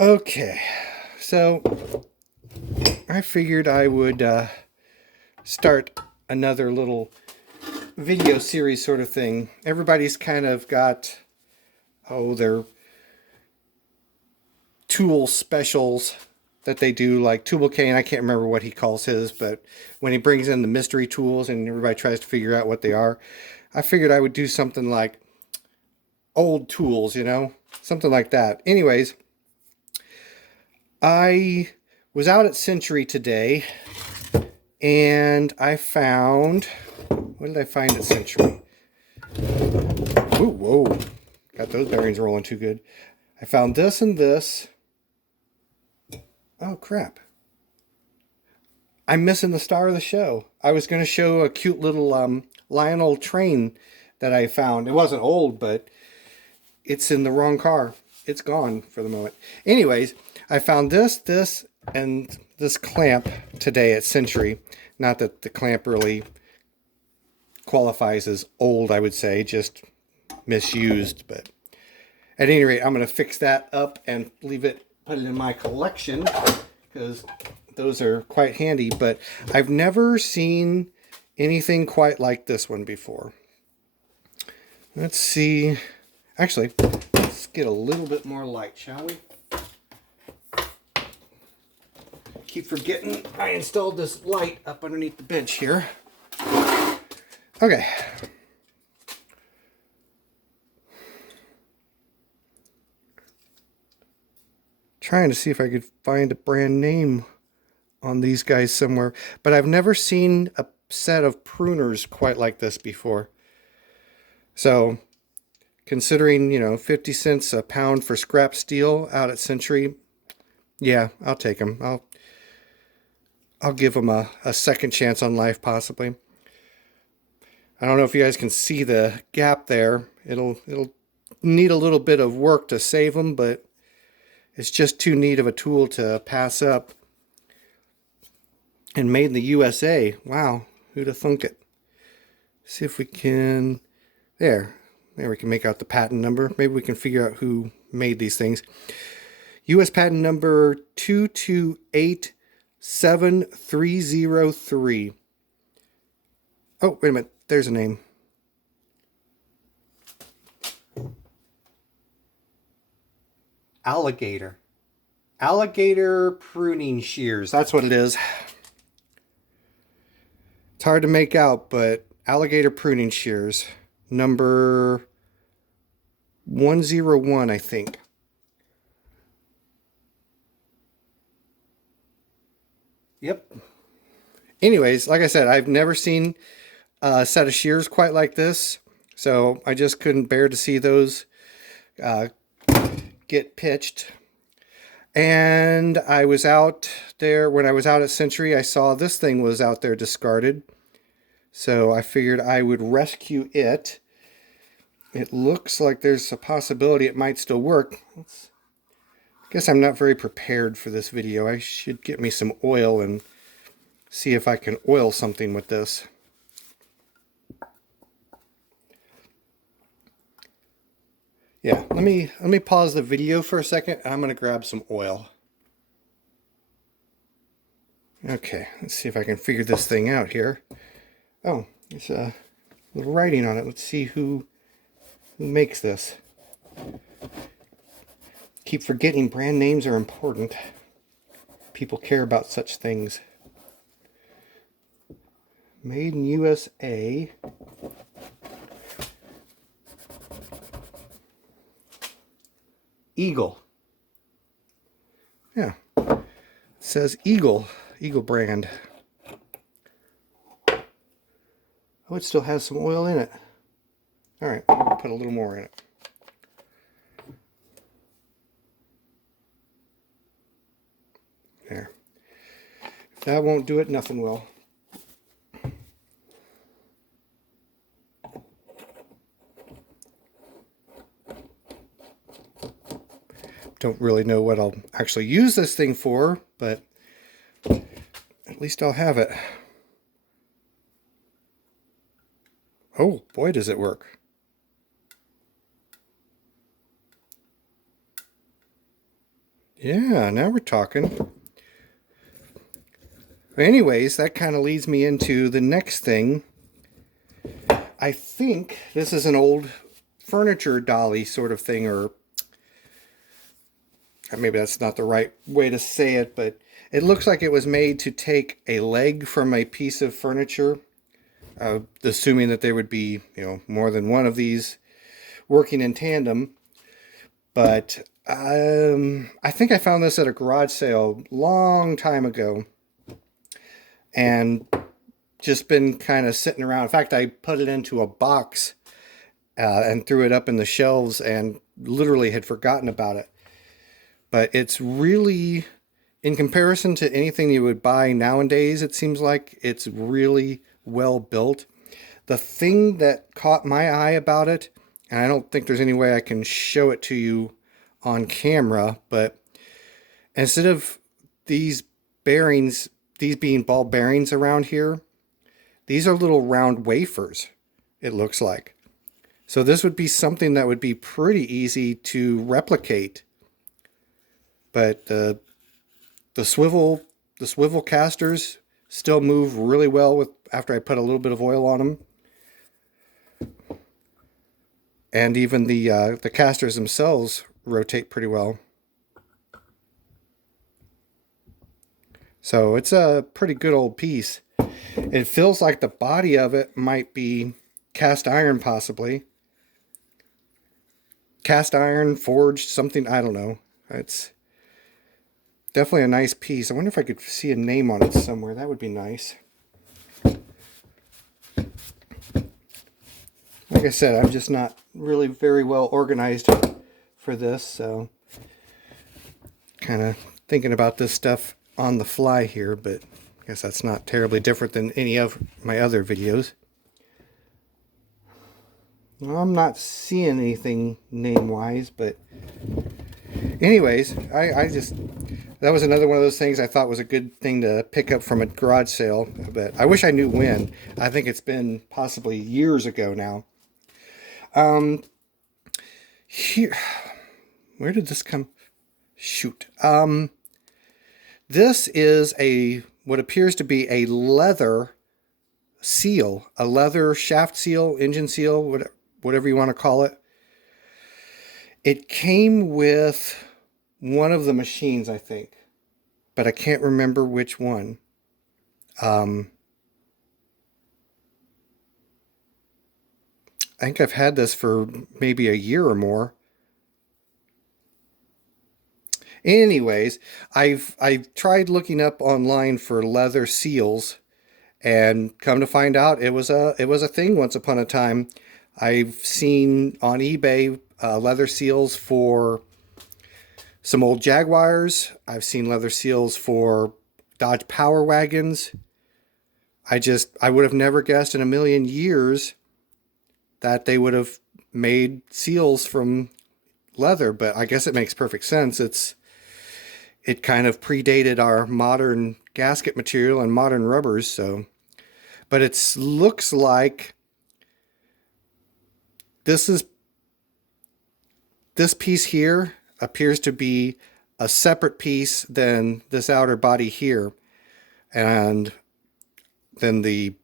Okay, so I figured I would start another little video series sort of thing. Everybody's kind of got, their tool specials that they do, like Tool K, and I can't remember what he calls his, but when he brings in the mystery tools and everybody tries to figure out what they are, I figured I would do something like old tools, something like that. Anyways, I was out at Century today and I found, what did I find at Century? Ooh, whoa, got those bearings rolling too good. I found this and this. Oh, crap. I'm missing the star of the show. I was going to show a cute little Lionel train that I found. It wasn't old, but it's in the wrong car. It's gone for the moment. Anyways, I found this, and this clamp today at Century. Not that the clamp really qualifies as old, I would say, just misused. But at any rate, I'm going to fix that up and put it in my collection because those are quite handy. But I've never seen anything quite like this one before. Let's see. Actually, let's get a little bit more light, shall we? Keep forgetting I installed this light up underneath the bench here. Okay. Trying to see if I could find a brand name on these guys somewhere, but I've never seen a set of pruners quite like this before. So, considering, 50 cents a pound for scrap steel out at Century, yeah, I'll take them. I'll give them a second chance on life, possibly. I don't know if you guys can see the gap there. It'll need a little bit of work to save them, but it's just too neat of a tool to pass up. And made in the USA. Wow, who'd have thunk it? See if we can... There we can make out the patent number. Maybe we can figure out who made these things. U.S. patent number 2287-303. Oh, wait a minute. There's a name. Alligator. Alligator pruning shears. That's what it is. It's hard to make out, but alligator pruning shears. Number 101, I think. Yep. Anyways, like I said, I've never seen a set of shears quite like this, so I just couldn't bear to see those get pitched. And I was out there, when I was out at Century, I saw this thing was out there discarded. So I figured I would rescue it. It looks like there's a possibility it might still work. I guess I'm not very prepared for this video. I should get me some oil and see if I can oil something with this. Yeah, let me pause the video for a second. I'm going to grab some oil. Okay, let's see if I can figure this thing out here. Oh, there's a little writing on it. Let's see who makes this. Keep forgetting brand names are important. People care about such things. Made in USA. Eagle. Yeah. It says Eagle brand. Oh, it still has some oil in it. All right, I'll put a little more in it. There. If that won't do it, nothing will. Don't really know what I'll actually use this thing for, but at least I'll have it. Oh, boy, does it work. Yeah, now we're talking. Anyways, that kind of leads me into the next thing. I think this is an old furniture dolly sort of thing, or maybe that's not the right way to say it, but it looks like it was made to take a leg from a piece of furniture, assuming that there would be, more than one of these working in tandem. But I think I found this at a garage sale long time ago, and just been kind of sitting around. In fact, I put it into a box and threw it up in the shelves and literally had forgotten about it. But it's really, in comparison to anything you would buy nowadays, it seems like it's really well built. The thing that caught my eye about it, and I don't think there's any way I can show it to you on camera, but instead of these bearings, these being ball bearings around here, these are little round wafers, it looks like. So this would be something that would be pretty easy to replicate. But the swivel casters still move really well with after I put a little bit of oil on them. And even the casters themselves rotate pretty well. So it's a pretty good old piece. It feels like the body of it might be cast iron, possibly. Cast iron, forged, something, I don't know. It's definitely a nice piece. I wonder if I could see a name on it somewhere. That would be nice. Like I said, I'm just not really very well organized for this, so kind of thinking about this stuff on the fly here, but I guess that's not terribly different than any of my other videos. Well, I'm not seeing anything name-wise, but anyways, I just, that was another one of those things I thought was a good thing to pick up from a garage sale, but I wish I knew when. I think it's been possibly years ago now. Here, where did this come? Shoot. This is what appears to be a leather seal, a leather shaft seal, engine seal, whatever you want to call it. It came with one of the machines, I think, but I can't remember which one. I think I've had this for maybe a year or more. Anyways, I've tried looking up online for leather seals, and come to find out it was a thing once upon a time. I've seen on eBay leather seals for some old Jaguars. I've seen leather seals for Dodge Power Wagons. I would have never guessed in a million years that they would have made seals from leather, but I guess it makes perfect sense. It kind of predated our modern gasket material and modern rubbers, so. But it looks like this piece here appears to be a separate piece than this outer body here, and then the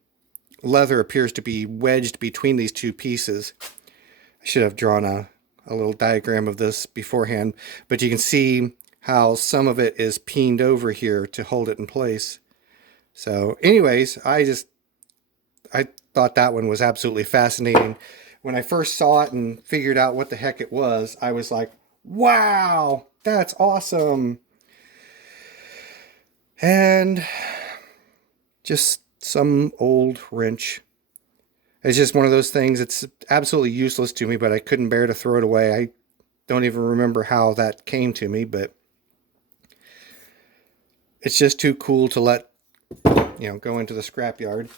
leather appears to be wedged between these two pieces. I should have drawn a little diagram of this beforehand, but you can see how some of it is peened over here to hold it in place. So anyways, I thought that one was absolutely fascinating. When I first saw it and figured out what the heck it was, I was like, wow, that's awesome. And just some old wrench. It's just one of those things. It's absolutely useless to me, but I couldn't bear to throw it away. I don't even remember how that came to me, but it's just too cool to let, go into the scrapyard.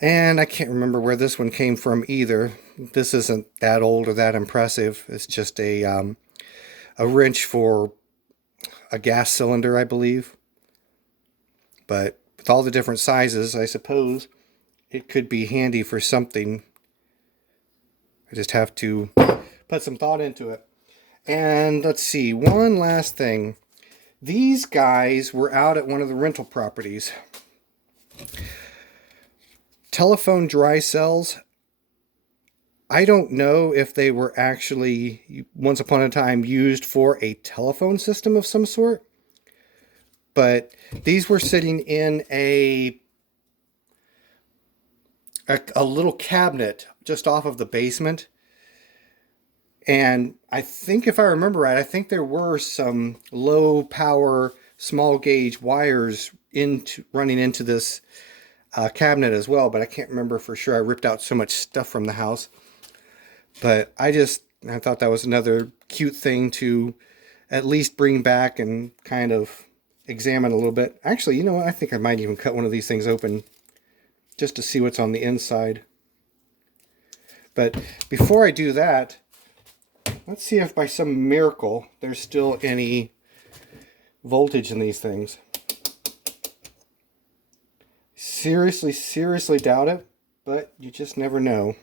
And I can't remember where this one came from either. This isn't that old or that impressive. It's just a wrench for a gas cylinder, I believe. But with all the different sizes, I suppose it could be handy for something. I just have to put some thought into it. And let's see, one last thing. These guys were out at one of the rental properties. Telephone dry cells. I don't know if they were actually, once upon a time, used for a telephone system of some sort. But these were sitting in a little cabinet just off of the basement. And I think, if I remember right, I think there were some low power, small gauge wires running into this cabinet as well. But I can't remember for sure. I ripped out so much stuff from the house. But I thought that was another cute thing to at least bring back and kind of examine a little bit. Actually, you know what? I think I might even cut one of these things open just to see what's on the inside. But before I do that, let's see if by some miracle there's still any voltage in these things. Seriously doubt it, but you just never know.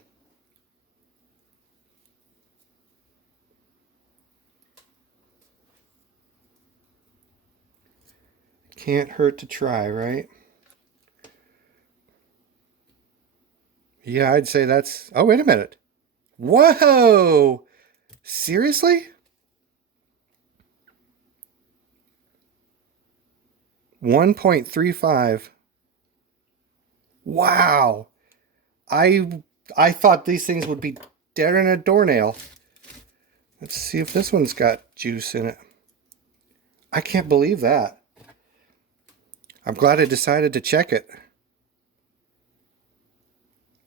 Can't hurt to try, right? Yeah, I'd say that's... Oh, wait a minute. Whoa! Seriously? 1.35. Wow. I thought these things would be dead in a doornail. Let's see if this one's got juice in it. I can't believe that. I'm glad I decided to check it.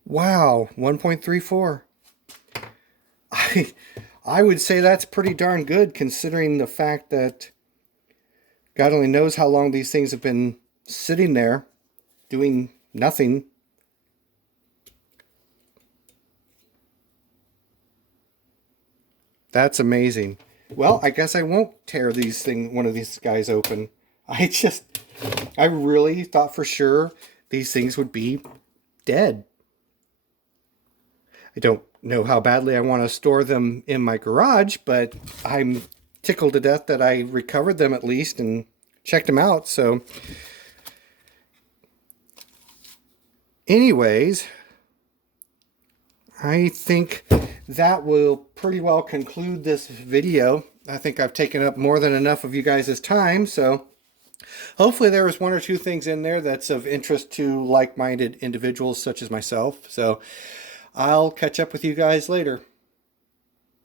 Wow, 1.34. I would say that's pretty darn good, considering the fact that God only knows how long these things have been sitting there doing nothing. That's amazing. Well, I guess I won't tear one of these guys open. I really thought for sure these things would be dead. I don't know how badly I want to store them in my garage, but I'm tickled to death that I recovered them at least and checked them out. So anyways, I think that will pretty well conclude this video. I think I've taken up more than enough of you guys' time, so hopefully there was one or two things in there that's of interest to like-minded individuals such as myself. So I'll catch up with you guys later.